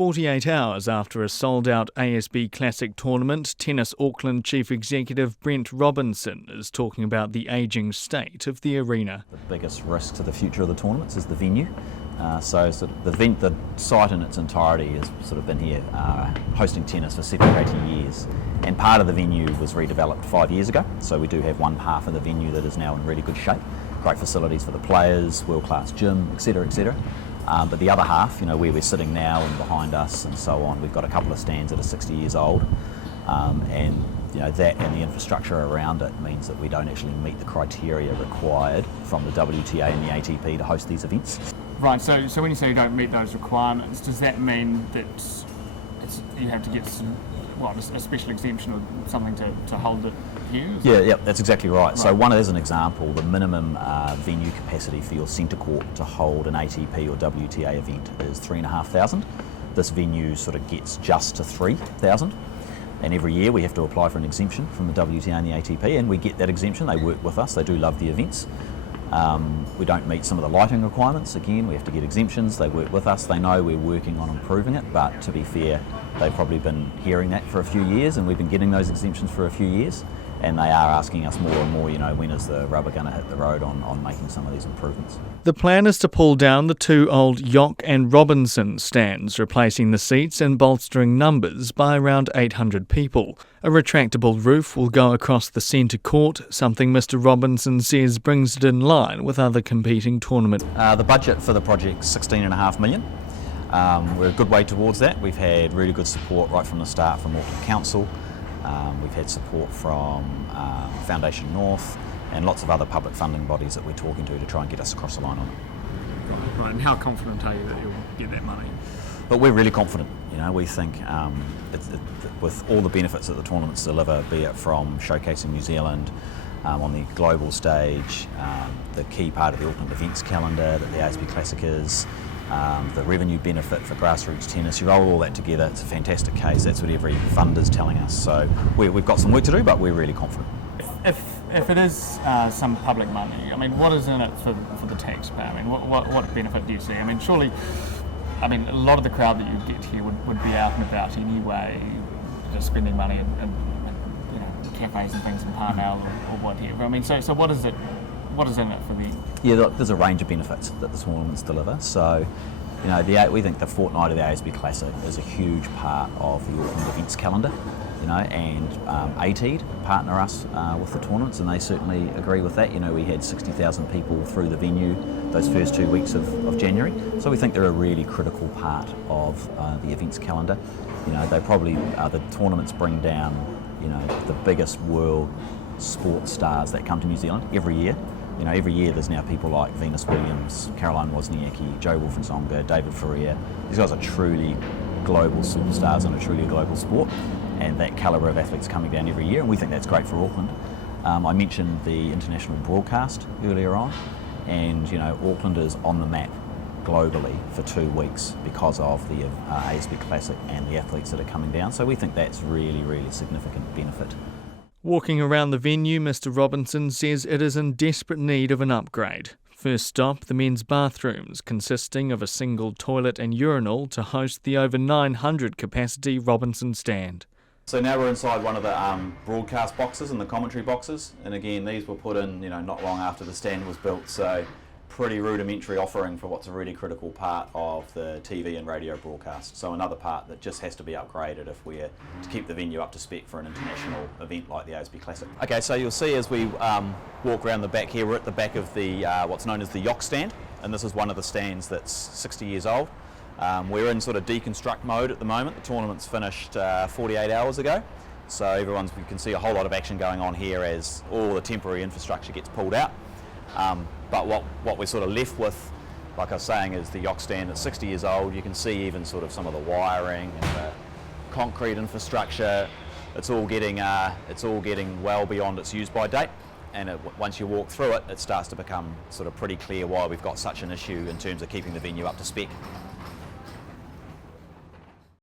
48 hours after a sold-out ASB Classic tournament, Tennis Auckland Chief Executive Brent Robinson is talking about the ageing state of the arena. The biggest risk to the future of the tournaments is the venue. The site in its entirety has sort of been here hosting tennis for 70 or 80 years, and part of the venue was redeveloped 5 years ago, so we do have one half of the venue that is now in really good shape. Great facilities for the players, world-class gym, etc, etc. But the other half, where we're sitting now and behind us and so on, we've got a couple of stands that are 60 years old, and that and the infrastructure around it means that we don't actually meet the criteria required from the WTA and the ATP to host these events. Right, so when you say you don't meet those requirements, does that mean that you have to get a special exemption or something to hold it here? Yeah, that's exactly right. So as an example, the minimum venue capacity for your centre court to hold an ATP or WTA event is 3,500. This venue sort of gets just to 3,000. And every year we have to apply for an exemption from the WTA and the ATP, and we get that exemption. They work with us, they do love the events. We don't meet some of the lighting requirements. Again, we have to get exemptions. They work with us. They know we're working on improving it, but to be fair, they've probably been hearing that for a few years, and we've been getting those exemptions for a few years, and they are asking us more and more, when is the rubber going to hit the road on making some of these improvements. The plan is to pull down the two old Yock and Robinson stands, replacing the seats and bolstering numbers by around 800 people. A retractable roof will go across the centre court, something Mr Robinson says brings it in line with other competing tournaments. The budget for the project is $16.5 million. We're a good way towards that. We've had really good support right from the start from Auckland Council. We've had support from Foundation North and lots of other public funding bodies that we're talking to try and get us across the line on it. Right, and how confident are you that you'll get that money? But we're really confident. We think with all the benefits that the tournaments deliver, be it from showcasing New Zealand on the global stage, the key part of the Auckland events calendar that the ASB Classic is, the revenue benefit for grassroots tennis, you roll all that together, it's a fantastic case. That's what every funder's telling us. So we've got some work to do, but we're really confident. If it is some public money, what is in it for the taxpayer? What benefit do you see? Surely, a lot of the crowd that you get here would be out and about anyway, just spending money in cafes and things in Parnell or whatever. So what is it? What is in it for the? Yeah, there's a range of benefits that the tournaments deliver. So, we think the fortnight of the ASB Classic is a huge part of the Auckland events calendar. And ATP partner us with the tournaments, and they certainly agree with that. We had 60,000 people through the venue those first 2 weeks of January. So we think they're a really critical part of the events calendar. They probably the tournaments bring down the biggest world sports stars that come to New Zealand every year. Every year there's now people like Venus Williams, Caroline Wozniacki, Joe Wolfensonga, David Ferrer. These guys are truly global superstars and a truly global sport, and that calibre of athletes coming down every year, and we think that's great for Auckland. I mentioned the international broadcast earlier on, and Auckland is on the map globally for 2 weeks because of the ASB Classic and the athletes that are coming down, so we think that's really, really significant benefit. Walking around the venue, Mr Robinson says it is in desperate need of an upgrade. First stop, the men's bathrooms, consisting of a single toilet and urinal to host the over 900 capacity Robinson stand. So now we're inside one of the broadcast boxes and the commentary boxes, and again these were put in not long after the stand was built, so pretty rudimentary offering for what's a really critical part of the TV and radio broadcast. So another part that just has to be upgraded if we're to keep the venue up to spec for an international event like the ASB Classic. Okay, so you'll see as we walk around the back here, we're at the back of the what's known as the Yock stand, and this is one of the stands that's 60 years old. We're in sort of deconstruct mode at the moment. The tournament's finished 48 hours ago, so you can see a whole lot of action going on here as all the temporary infrastructure gets pulled out. But what we're sort of left with, like I was saying, is the Yock stand that's 60 years old. You can see even sort of some of the wiring and the concrete infrastructure. It's all getting well beyond its use by date. And once you walk through it, it starts to become sort of pretty clear why we've got such an issue in terms of keeping the venue up to spec.